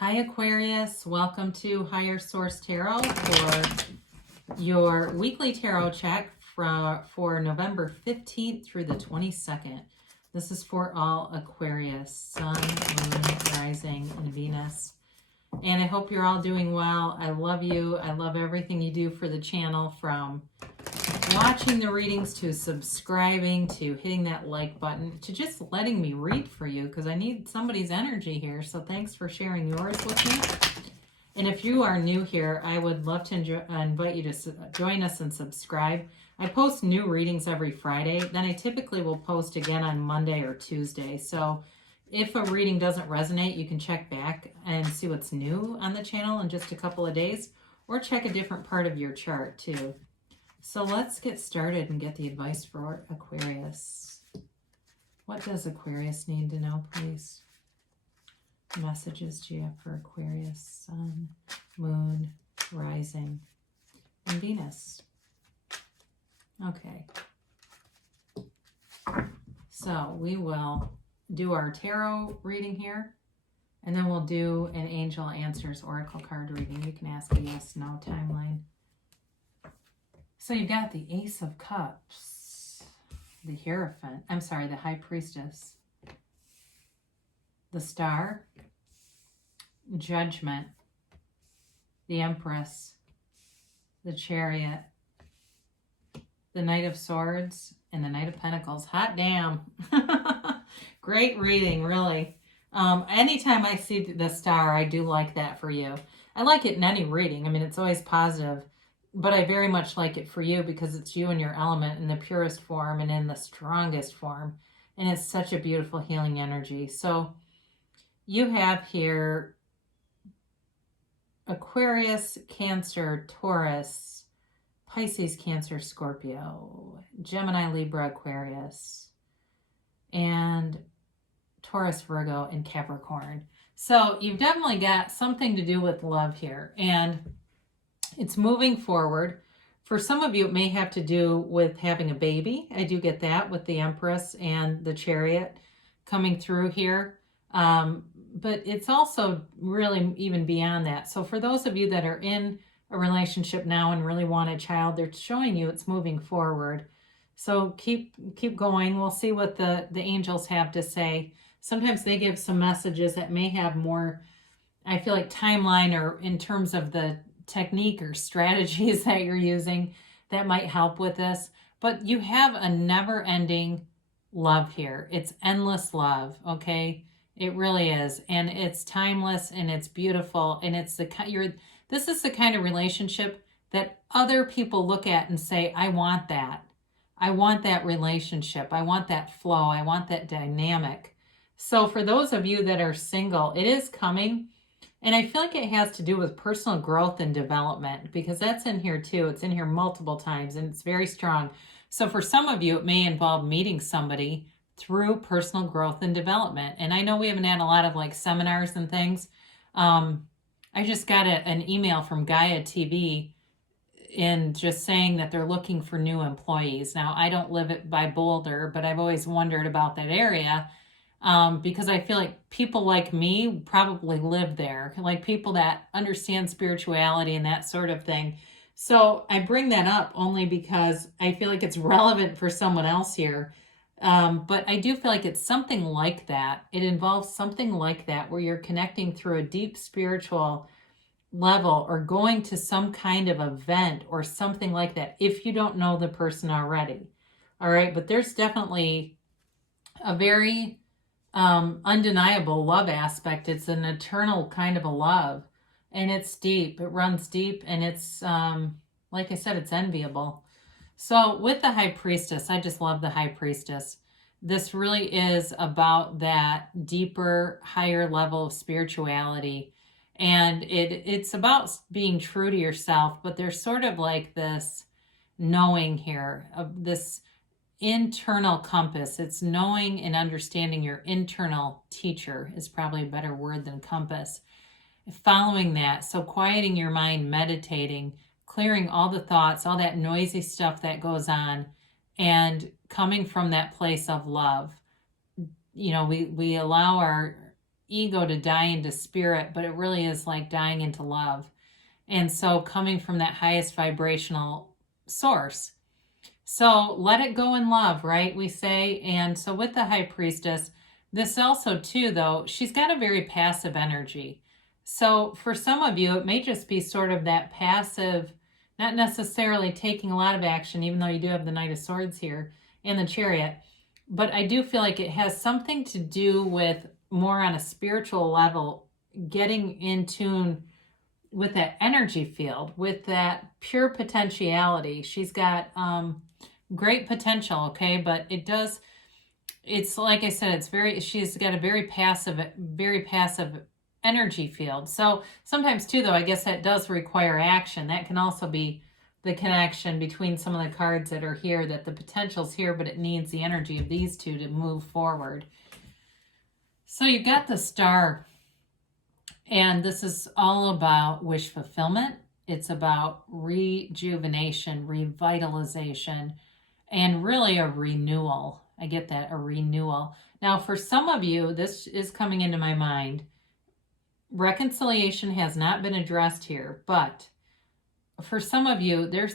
Hi Aquarius, welcome to Higher Source Tarot for your weekly tarot check for November 15th through the 22nd. This is for all Aquarius, Sun, Moon, Rising, and Venus. And I hope you're all doing well. I love you. I love everything you do for the channel, from watching the readings to subscribing to hitting that like button to just letting me read for you, because I need somebody's energy here. So thanks for sharing yours with me. And if you are new here, I would love to invite you to join us and subscribe. I post new readings every Friday. Then I typically will post again on Monday or Tuesday. So if a reading doesn't resonate, you can check back and see what's new on the channel in just a couple of days, or check a different part of your chart too. So let's get started and get the advice for Aquarius. What does Aquarius need to know, please? Messages do you have for Aquarius, Sun, Moon, Rising, and Venus? Okay. So we will do our tarot reading here, and then we'll do an Angel Answers Oracle card reading. You can ask a yes/no timeline. So you've got the Ace of Cups, the Hierophant, the High Priestess, the Star, Judgment, the Empress, the Chariot, the Knight of Swords, and the Knight of Pentacles. Hot damn. Great reading, really. Anytime I see the Star, I do like that for you. I like it in any reading. I mean, it's always positive. But I very much like it for you because it's you in your element in the purest form and in the strongest form. And it's such a beautiful healing energy. So you have here Aquarius, Cancer, Taurus, Pisces, Cancer, Scorpio, Gemini, Libra, Aquarius, and Taurus, Virgo, and Capricorn. So you've definitely got something to do with love here. And it's moving forward. For some of you, it may have to do with having a baby. I do get that with the Empress and the Chariot coming through here. But it's also really even beyond that. So for those of you that are in a relationship now and really want a child, they're showing you it's moving forward. So keep going. We'll see what the angels have to say. Sometimes they give some messages that may have more, I feel like, timeline, or in terms of the technique or strategies that you're using that might help with this. But you have a never-ending love here. It's endless love, okay? It really is. And it's timeless and it's beautiful, and it's this is the kind of relationship that other people look at and say, I want that. I want that relationship. I want that flow. I want that dynamic. So for those of you that are single, it is coming. And I feel like it has to do with personal growth and development, because that's in here too. It's in here multiple times and it's very strong. So for some of you, it may involve meeting somebody through personal growth and development. And I know we haven't had a lot of like seminars and things. I just got an email from Gaia TV in just saying that they're looking for new employees. Now, I don't live by Boulder, but I've always wondered about that area. Because I feel like people like me probably live there, like people that understand spirituality and that sort of thing. So I bring that up only because I feel like it's relevant for someone else here. But I do feel like it's something like that. It involves something like that, where you're connecting through a deep spiritual level, or going to some kind of event or something like that, if you don't know the person already. All right. But there's definitely a very undeniable love aspect. It's an eternal kind of a love, and it's deep. It runs deep, and it's like I said, it's enviable. So with the High Priestess, I just love the High Priestess. This really is about that deeper, higher level of spirituality, and it's about being true to yourself. But there's sort of like this knowing here, of this internal compass. It's knowing and understanding your internal teacher is probably a better word than compass. Following that, so quieting your mind, meditating, clearing all the thoughts, all that noisy stuff that goes on, and coming from that place of love. You know, we allow our ego to die into spirit, but it really is like dying into love. And so coming from that highest vibrational source. So let it go in love, right? We say. And so with the High Priestess, this also too, though, she's got a very passive energy. So for some of you, it may just be sort of that passive, not necessarily taking a lot of action, even though you do have the Knight of Swords here and the Chariot. But I do feel like it has something to do with more on a spiritual level, getting in tune with that energy field, with that pure potentiality. She's got great potential, okay? But it's like I said, she's got a very passive energy field. So sometimes too, though, I guess that does require action. That can also be the connection between some of the cards that are here, that the potential's here, but it needs the energy of these two to move forward. So you got the Star, and this is all about wish fulfillment. It's about rejuvenation, revitalization, and really a renewal. I get that, a renewal. Now, for some of you, this is coming into my mind. Reconciliation has not been addressed here, but for some of you, there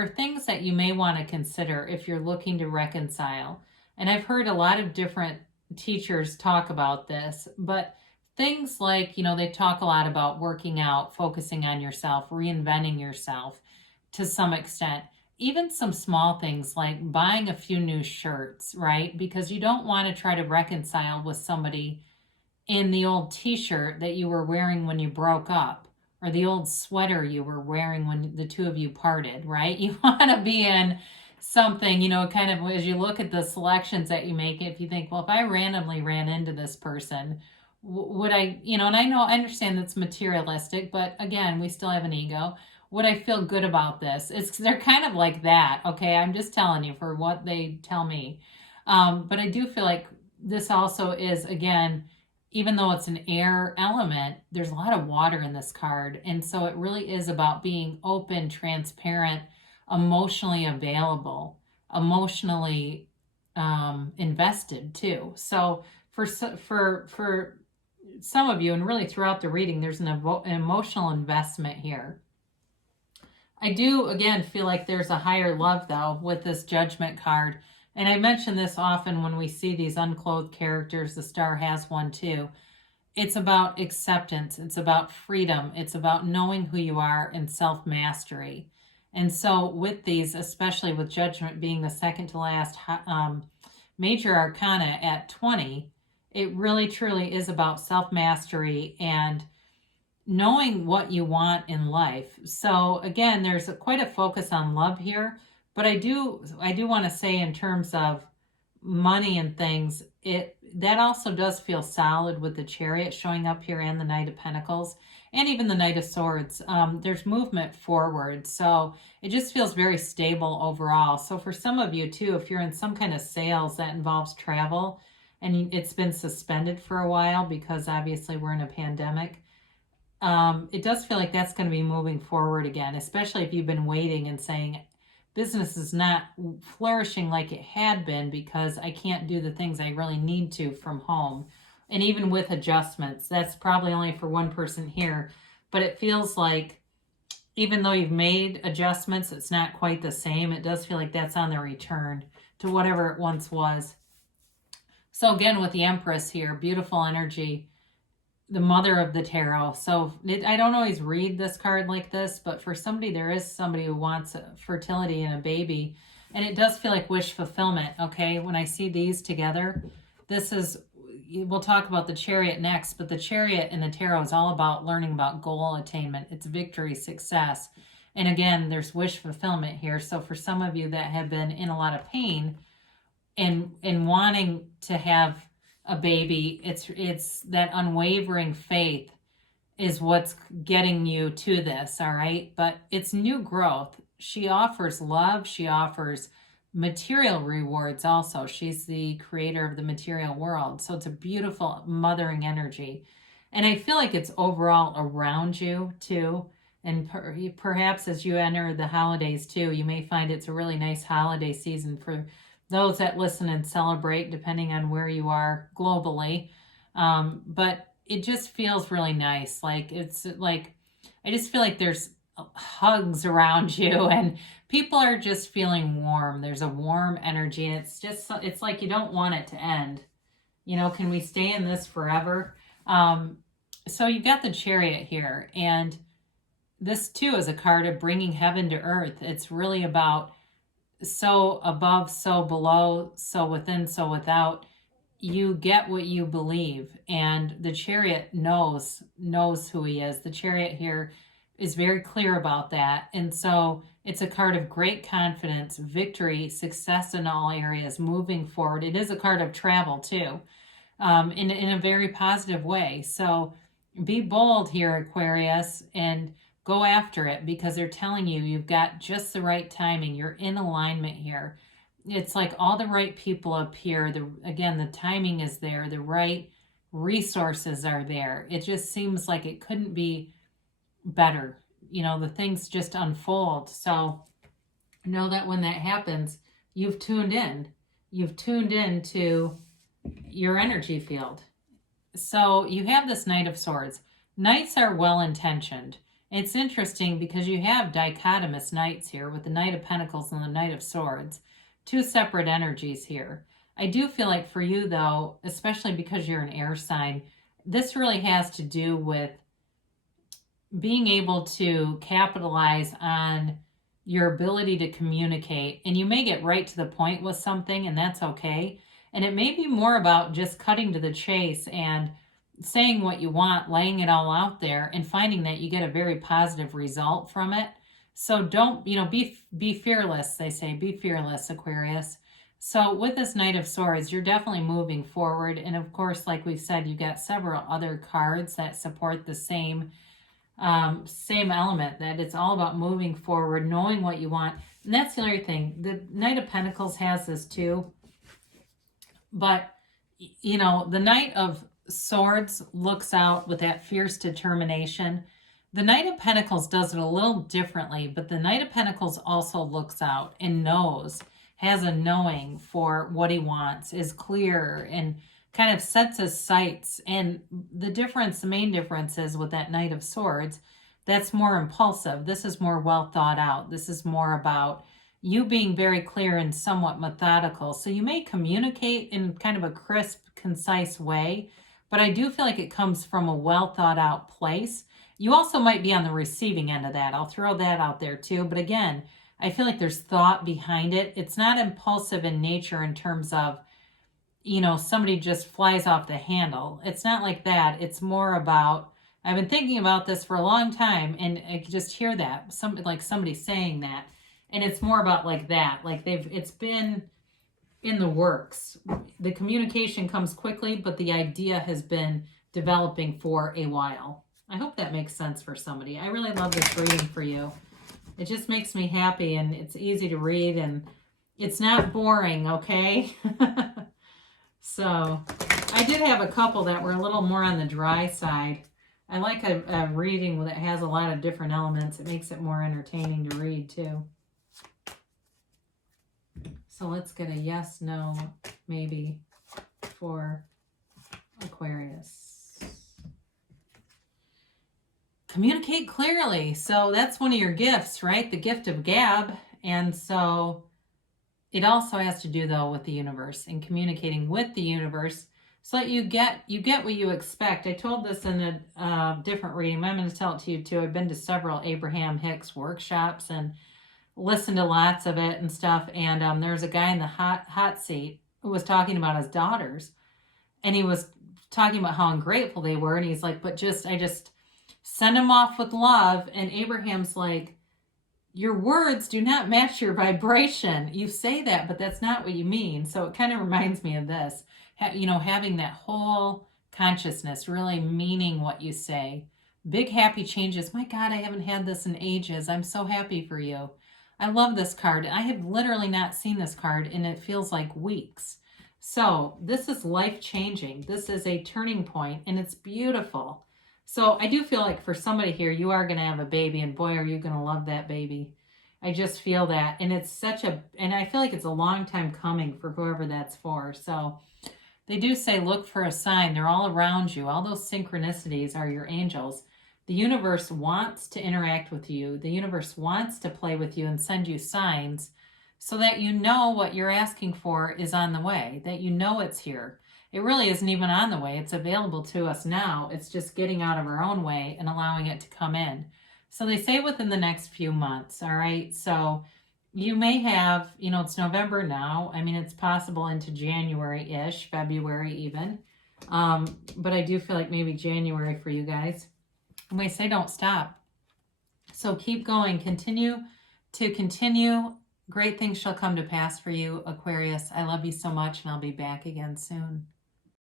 are things that you may want to consider if you're looking to reconcile. And I've heard a lot of different teachers talk about this, but things like, they talk a lot about working out, focusing on yourself, reinventing yourself to some extent. Even some small things like buying a few new shirts, right? Because you don't want to try to reconcile with somebody in the old t-shirt that you were wearing when you broke up, or the old sweater you were wearing when the two of you parted, right? You want to be in something, kind of as you look at the selections that you make, if you think, well, if I randomly ran into this person, would I, and I understand that's materialistic, but again, we still have an ego. Would I feel good about this? They're kind of like that, okay? I'm just telling you for what they tell me. But I do feel like this also is, again, even though it's an air element, there's a lot of water in this card. And so it really is about being open, transparent, emotionally available, emotionally invested too. So for some of you, and really throughout the reading, there's an emotional investment here. I do, again, feel like there's a higher love, though, with this Judgment card. And I mention this often when we see these unclothed characters. The Star has one, too. It's about acceptance. It's about freedom. It's about knowing who you are and self-mastery. And so with these, especially with Judgment being the second to last major arcana at 20, it really, truly is about self-mastery and knowing what you want in life. So again, there's quite a focus on love here, but I do want to say in terms of money and things, that also does feel solid with the Chariot showing up here and the Knight of Pentacles and even the Knight of Swords. There's movement forward, so it just feels very stable overall. So for some of you too, if you're in some kind of sales that involves travel and it's been suspended for a while because obviously we're in a pandemic, it does feel like that's going to be moving forward again, especially if you've been waiting and saying business is not flourishing like it had been because I can't do the things I really need to from home. And even with adjustments, that's probably only for one person here, but it feels like even though you've made adjustments, it's not quite the same. It does feel like that's on the return to whatever it once was. So again, with the Empress here, beautiful energy, the mother of the tarot. So I don't always read this card like this, but for somebody, there is somebody who wants fertility and a baby. And it does feel like wish fulfillment, okay? When I see these together, this is, we'll talk about the Chariot next, but the Chariot in the tarot is all about learning about goal attainment. It's victory, success. And again, there's wish fulfillment here. So for some of you that have been in a lot of pain and wanting to have a baby, it's that unwavering faith is what's getting you to this, all right? But it's new growth. She offers love. She offers material rewards also. She's the creator of the material world. So it's a beautiful mothering energy. And I feel like it's overall around you too. And perhaps as you enter the holidays too, you may find it's a really nice holiday season for those that listen and celebrate, depending on where you are globally. But it just feels really nice. Like, it's like, I just feel like there's hugs around you and people are just feeling warm. There's a warm energy and it's like you don't want it to end. You know, can we stay in this forever? So you got the Chariot here, and this too is a card of bringing heaven to earth. It's really about so above, so below, so within, so without. You get what you believe, and the Chariot knows who he is. The Chariot here is very clear about that, and so it's a card of great confidence, victory, success in all areas, moving forward. It is a card of travel too, in a very positive way. So be bold here, Aquarius, and go after it, because they're telling you you've got just the right timing. You're in alignment here. It's like all the right people appear. Again, the timing is there. The right resources are there. It just seems like it couldn't be better. You know, the things just unfold. So know that when that happens, you've tuned in. You've tuned into your energy field. So you have this Knight of Swords. Knights are well-intentioned. It's interesting because you have dichotomous knights here with the Knight of Pentacles and the Knight of Swords. Two separate energies here. I do feel like for you, though, especially because you're an air sign, this really has to do with being able to capitalize on your ability to communicate. And you may get right to the point with something, and that's okay. And it may be more about just cutting to the chase and saying what you want, laying it all out there, and finding that you get a very positive result from it. So don't, be fearless, they say. Be fearless, Aquarius. So with this Knight of Swords, you're definitely moving forward. And of course, like we've said, you've got several other cards that support the same element, that it's all about moving forward, knowing what you want. And that's the other thing. The Knight of Pentacles has this too. But, the Knight of Swords looks out with that fierce determination. The Knight of Pentacles does it a little differently, but the Knight of Pentacles also looks out and knows, has a knowing for what he wants, is clear, and kind of sets his sights. And the main difference is with that Knight of Swords, that's more impulsive. This is more well thought out. This is more about you being very clear and somewhat methodical. So you may communicate in kind of a crisp, concise way, but I do feel like it comes from a well thought out place. You also might be on the receiving end of that. I'll throw that out there too. But again, I feel like there's thought behind it. It's not impulsive in nature in terms of, somebody just flies off the handle. It's not like that. It's more about, I've been thinking about this for a long time, and I can just hear that, somebody saying that. And it's more about like that. Like it's been in the works. The communication comes quickly, but the idea has been developing for a while. I hope that makes sense for somebody. I really love this reading for you. It just makes me happy, and it's easy to read, and it's not boring, okay? So I did have a couple that were a little more on the dry side. I like a reading that has a lot of different elements. It makes it more entertaining to read too. So let's get a yes, no, maybe for Aquarius. Communicate clearly. So that's one of your gifts, right? The gift of gab. And so it also has to do, though, with the universe and communicating with the universe so that you get what you expect. I told this in a different reading. I'm going to tell it to you, too. I've been to several Abraham Hicks workshops and listened to lots of it and stuff. And there's a guy in the hot seat who was talking about his daughters. And he was talking about how ungrateful they were. And he's like, I just send them off with love. And Abraham's like, your words do not match your vibration. You say that, but that's not what you mean. So it kind of reminds me of this, having that whole consciousness, really meaning what you say. Big happy changes. My God, I haven't had this in ages. I'm so happy for you. I love this card. I have literally not seen this card, and it feels like weeks. So this is life-changing. This is a turning point, and it's beautiful. So I do feel like for somebody here, you are going to have a baby, and boy, are you going to love that baby. I just feel that. And it's and I feel like it's a long time coming for whoever that's for. So They do say look for a sign. They're all around you. All those synchronicities are your angels. The universe wants to interact with you. The universe wants to play with you and send you signs so that you know what you're asking for is on the way, that you know it's here. It really isn't even on the way. It's available to us now. It's just getting out of our own way and allowing it to come in. So they say within the next few months, all right? So you may have, it's November now. I mean, it's possible into January-ish, February even. But I do feel like maybe January for you guys. And they say don't stop. So keep going. Continue. Great things shall come to pass for you, Aquarius. I love you so much, and I'll be back again soon.